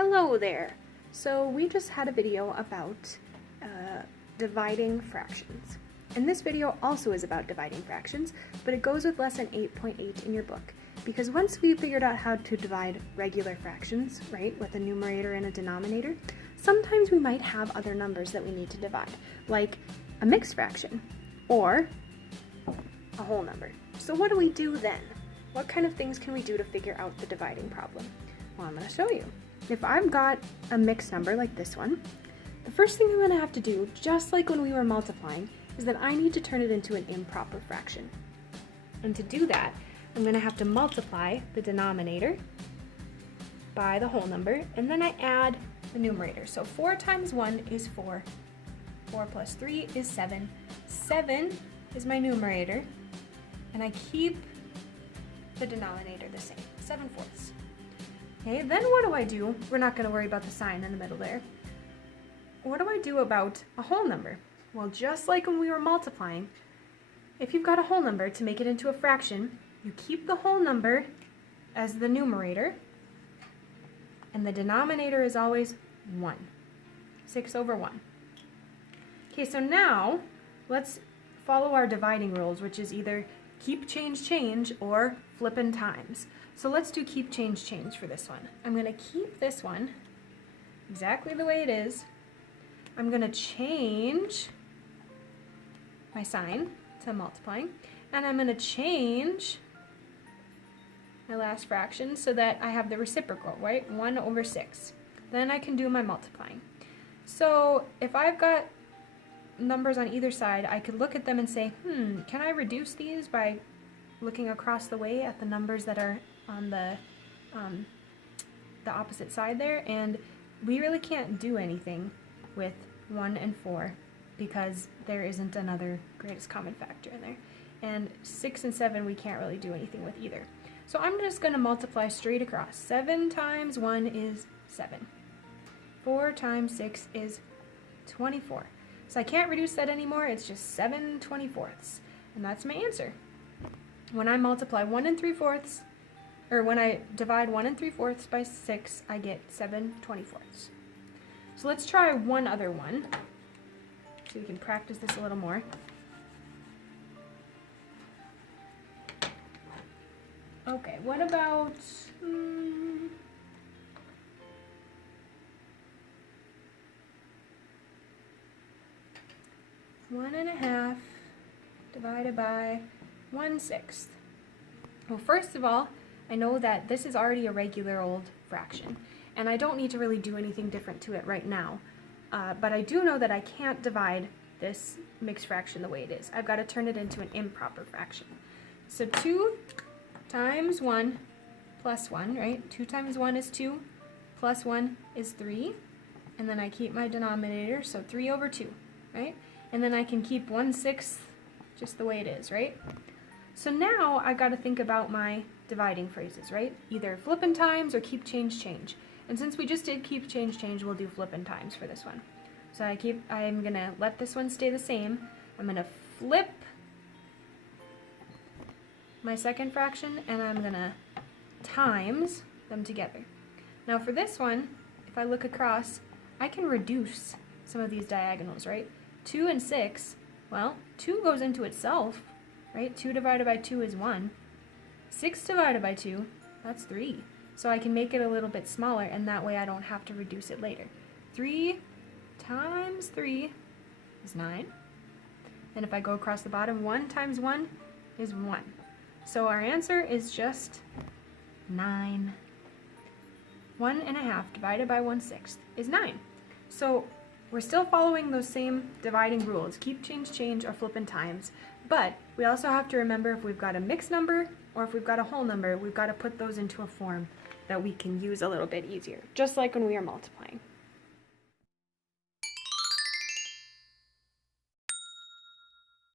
Hello there! So we just had a video about dividing fractions. And this video also is about dividing fractions, but it goes with lesson 8.8 in your book. Because once we figured out how to divide regular fractions, right, with a numerator and a denominator, sometimes we might have other numbers that we need to divide, like a mixed fraction or a whole number. So what do we do then? What kind of things can we do to figure out the dividing problem? Well, I'm going to show you. If I've got a mixed number like this one, the first thing I'm going to have to do, just like when we were multiplying, is that I need to turn it into an improper fraction. And to do that, I'm going to have to multiply the denominator by the whole number, and then I add the numerator. So 4 times 1 is 4. 4 plus 3 is 7. 7 is my numerator, and I keep the denominator the same, 7/4. Okay, then what do? We're not going to worry about the sign in the middle there. What do I do about a whole number? Well, just like when we were multiplying, if you've got a whole number, to make it into a fraction, you keep the whole number as the numerator, and the denominator is always 1. 6/1. Okay, so now let's follow our dividing rules, which is either keep, change, or flippin' times. So let's do keep, change for this one. I'm going to keep this one exactly the way it is. I'm going to change my sign to multiplying, and I'm going to change my last fraction so that I have the reciprocal, right? 1/6. Then I can do my multiplying. So if I've got numbers on either side, I could look at them and say, can I reduce these by looking across the way at the numbers that are on the opposite side there? And we really can't do anything with 1 and 4 because there isn't another greatest common factor in there. And 6 and 7 we can't really do anything with either. So I'm just going to multiply straight across. 7 times 1 is 7. 4 times 6 is 24. So I can't reduce that anymore, it's just 7/24. And that's my answer. When I multiply 1 3/4, or when I divide 1 3/4 by 6, I get 7/24. So let's try one other one, so we can practice this a little more. Okay, what about... 1½ divided by 1/6. Well, first of all, I know that this is already a regular old fraction, and I don't need to really do anything different to it right now. But I do know that I can't divide this mixed fraction the way it is. I've got to turn it into an improper fraction. So 2 times 1 plus 1, right? 2 times 1 is 2, plus 1 is 3, and then I keep my denominator, so 3/2, right? And then I can keep 1/6 just the way it is, right? So now I've got to think about my dividing phrases, right? Either flippin' times or keep, change. And since we just did keep, change, we'll do flippin' times for this one. So I'm going to let this one stay the same. I'm going to flip my second fraction, and I'm going to times them together. Now for this one, if I look across, I can reduce some of these diagonals, right? 2 and 6, well, 2 goes into itself, right? 2 divided by 2 is 1. 6 divided by 2, that's 3. So I can make it a little bit smaller, and that way I don't have to reduce it later. 3 times 3 is 9. And if I go across the bottom, 1 times 1 is 1. So our answer is just 9. 1½ divided by 1/6 is 9. So we're still following those same dividing rules, keep, change, or flippin' times, but we also have to remember if we've got a mixed number or if we've got a whole number, we've got to put those into a form that we can use a little bit easier, just like when we are multiplying.